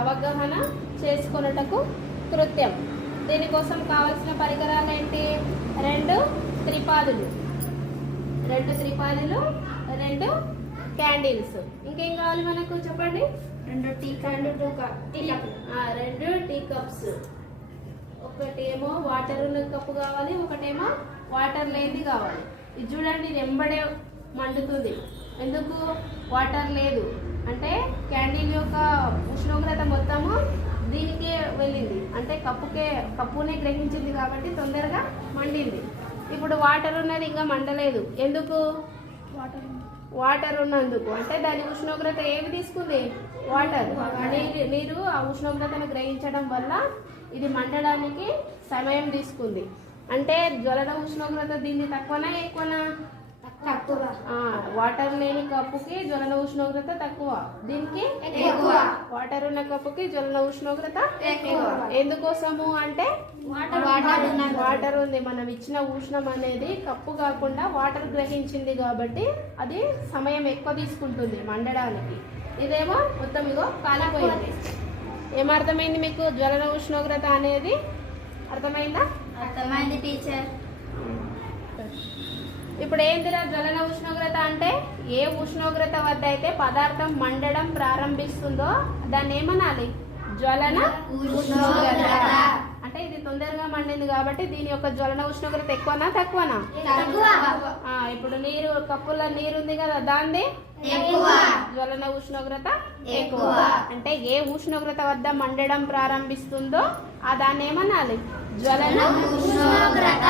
అవగాహన చేసుకొనుటకు కృత్యం. దీనికోసం కావలసిన పరికరాలు ఏంటి? రెండు త్రిపాదులు, రెండు క్యాండిల్స్. ఇంకేం కావాలి మనకు చెప్పండి? రెండు టీ కప్స్. ఒకటేమో వాటర్ ఉన్న కప్పు కావాలి, ఒకటేమో వాటర్ లేనిది కావాలి. ఇది చూడండి, ఇది ఎంబడే మండుతుంది. ఎందుకు? వాటర్ లేదు అంటే క్యాండిల్ యొక్క ఉష్ణోగ్రత మొత్తము దీనికే వెళ్ళింది, అంటే కప్పునే గ్రహించింది కాబట్టి తొందరగా మండింది. ఇప్పుడు వాటర్ ఉన్నది ఇంకా మండలేదు. ఎందుకు? వాటర్ ఉన్నందుకు. అంటే దాని ఉష్ణోగ్రత ఏమి తీసుకుంది? వాటర్. నీరు ఆ ఉష్ణోగ్రతను గ్రహించడం వల్ల ఇది మండడానికి సమయం తీసుకుంది. అంటే జ్వలన ఉష్ణోగ్రత దీన్ని తక్కువనా ఎక్కువనా? తక్కువ. వాటర్ లేని కప్పుకి జ్వలన ఉష్ణోగ్రత తక్కువ, దీనికి ఎక్కువ. వాటర్ ఉన్న కప్పుకి జ్వలన ఉష్ణోగ్రత ఎక్కువ. ఎందుకోసము అంటే వాటర్ ఉంది. మనం ఇచ్చిన ఉష్ణం అనేది కప్పు కాకుండా వాటర్ గ్రహించింది కాబట్టి అది సమయం ఎక్కువ తీసుకుంటుంది మండడానికి. ఇదేమో మొత్తం ఇగో కాలిపోయింది. ఏమర్థమైంది మీకు? జ్వలన ఉష్ణోగ్రత అనేది అర్థమైందా? అర్థమైంది టీచర్. ఇప్పుడు ఏంటిరా జ్వలన ఉష్ణోగ్రత అంటే? ఏ ఉష్ణోగ్రత వద్ద అయితే పదార్థం మండడం ప్రారంభిస్తుందో దాన్ని ఏమనాలి? జ్వలన ఉష్ణోగ్రత. అంటే ఇది తొందరగా మండింది కాబట్టి దీని యొక్క జ్వలన ఉష్ణోగ్రత ఎక్కువనా తక్కువనా? ఇప్పుడు కప్పులో నీరు ఉంది కదా, దాన్ని జ్వలన ఉష్ణోగ్రత ఎక్కువ. అంటే ఏ ఉష్ణోగ్రత వద్ద మండడం ప్రారంభిస్తుందో దాన్ని ఏమనాలి? జ్వలన ఉష్ణోగ్రత.